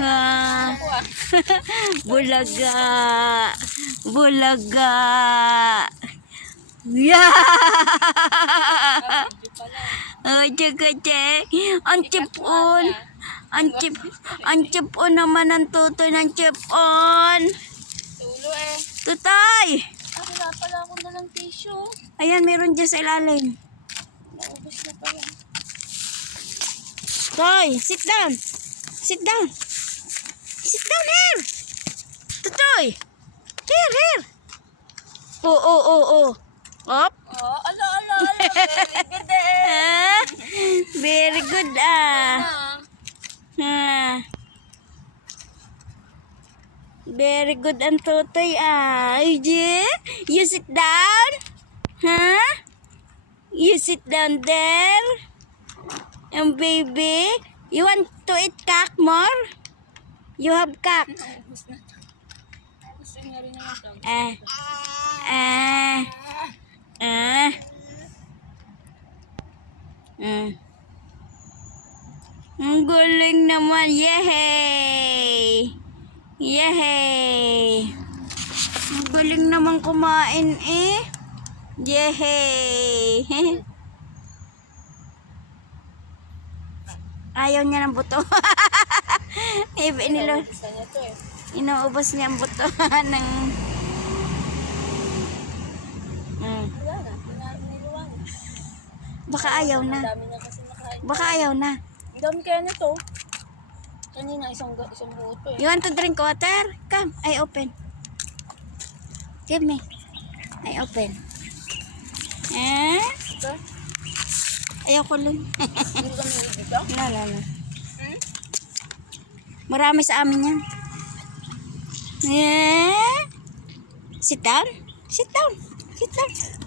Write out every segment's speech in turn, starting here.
Ah. Bulaga. Bulaga. Yeah. Oh, che. Ang chipon. Ang chipon naman ang tutoy ng chipon. Tulo eh. Tutay. Wala pala akong dalang tissue. Ayan, meron dyan sa ilalim. Naubos na pala. Toy, sit down. Sit down. Sit down here. Tutoy. Here. Oh. Up. Oh, ala. Very good eh. Very good ah. Very good ang tutoy ah. Yeah? You sit down? Huh? You sit down there? And baby, you want to eat cake more? You have cake. Gusto niya rin naman ito. Ang galing naman. Yehey! Yehey! Ang galing naman kumain eh. Yehey! Ayaw niya ng buto. Gusto niya ito eh. Inuubos niya ang buto ng... Wala na. Niluwan. Baka ayaw Ang na. dami niya kasi nakain. Baka ayaw na. Ang dami kaya nito. Kanina isang buo ito eh. You want to drink water? Come, I open. Give me. I open. Ito? Ayaw ko lang. Hindi ka nilid dito? No. Marami sa amin yan. Sit down. Sit down.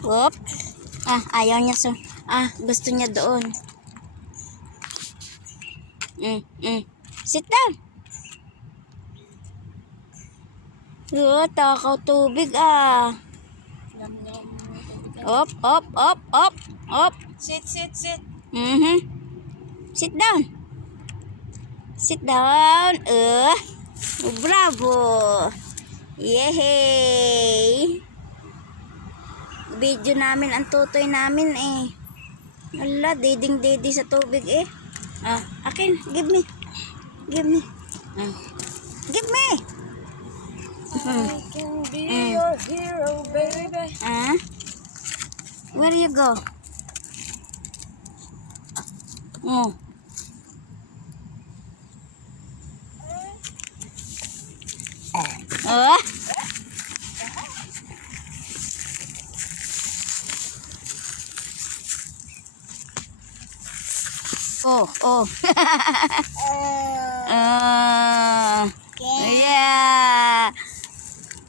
Whoop. Ayaw niya so. Gusto niya doon. Sit down. Takaw tubig Up. Sit. Sit down. Sit down. Bravo. Yehey. Video namin ang tutoy namin eh. Wala, diding sa tubig eh. Akin, give me. Give me. I can be your hero, baby. Where you go? Oh.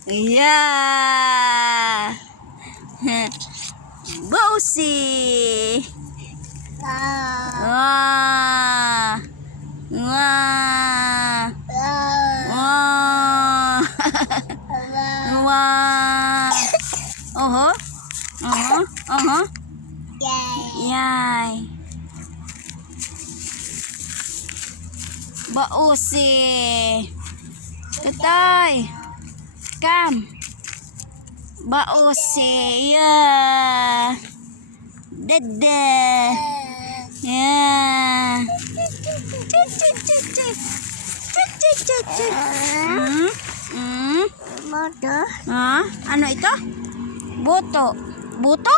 Yeah. Bossy. Yay. Bausi. Tutoy. Come. Bausi. Yeah. Dede. Yeah. Ano ito? Boto. Buto?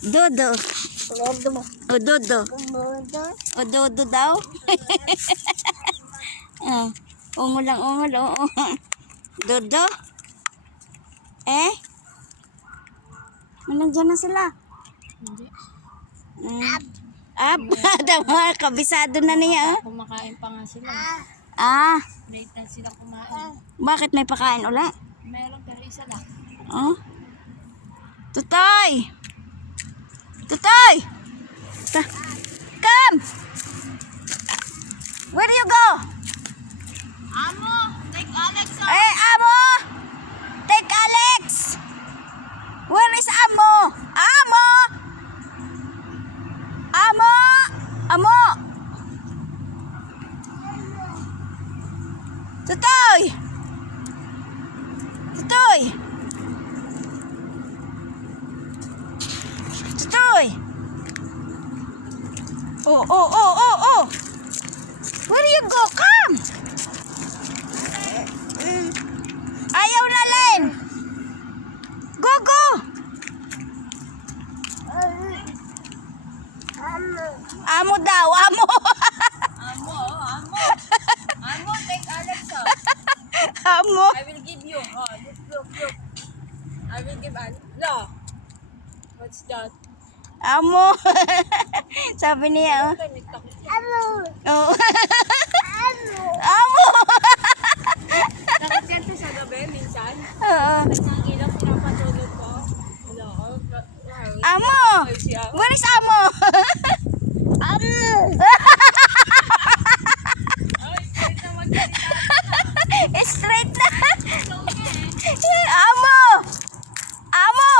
Dodo. Lordo mo. Dodo. Dodo daw. Ungol. Dodo. Nandiyan na sila. Hindi. Tama, kabisado na niya. Kumakain pa nga sila. Late na sila kumain. Bakit may pakain ulit? Meron pero isa lang. Tutoy! Come! Where you go? Amo, take Alex. Amo! Take Alex! Where is Amo? Amo! Oh, oh, oh, oh, oh. Where you go? Come. Ayaw na, Len. Go, go. Amo daw, amo. Amo, take Alexa. Amo. I will give you. Oh, look. I will give Alexa. No. What's that? Amo. Sabi niya, oh. Amo. Oh. Amo. Takot yan to sa gabi, minsan. Oo. Ang ilaw, pinapatulog ko. Hello. Amo. Where is Amo? Ay, straight na magsalita. Straight na. Amo. Amo.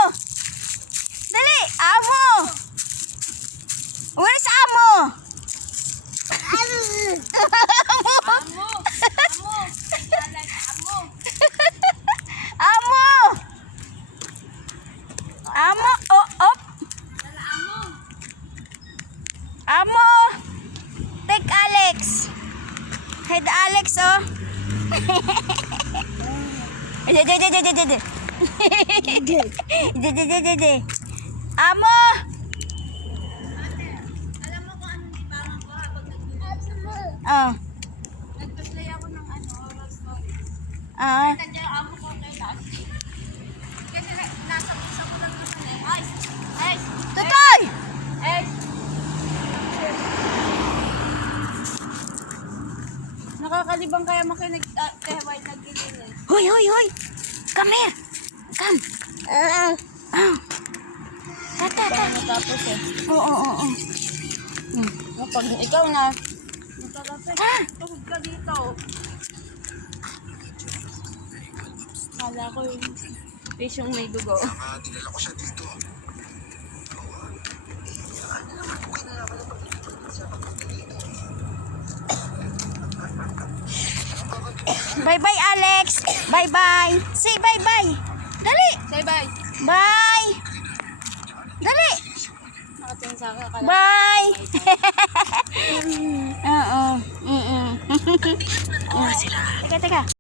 Dali, Amo. Where is Amo? Amo. Amo. Like amo. Amo. Amo. Oh, oh. Dala amo. Amo. Take Alex. Head Alex, oh. Amo. Alam mo kung anong libangan ko habang nag-video Oh. nag-play ako ng oral story. Ah. Nandiyan ang amo ko kay last. Kasi nasa puso ko lang naman eh. Ay! Tutoy! Ay! Nakakalibang kaya makinig kaya white nagiging eh. Hoy, hoy, hoy. Come here. Come. Oh. Tata, tata. Tapos eh. Oo, oo, oo. Pag ikaw na, magkakapit, Ah! tuhog ka dito. Kala ko yung fish yung may dugo. Bye-bye, Alex. Bye-bye. Say bye-bye. Dali. Say bye. Bye. Dali. Nakatingin sa akin. Akala Bye. Oo. Teka, teka.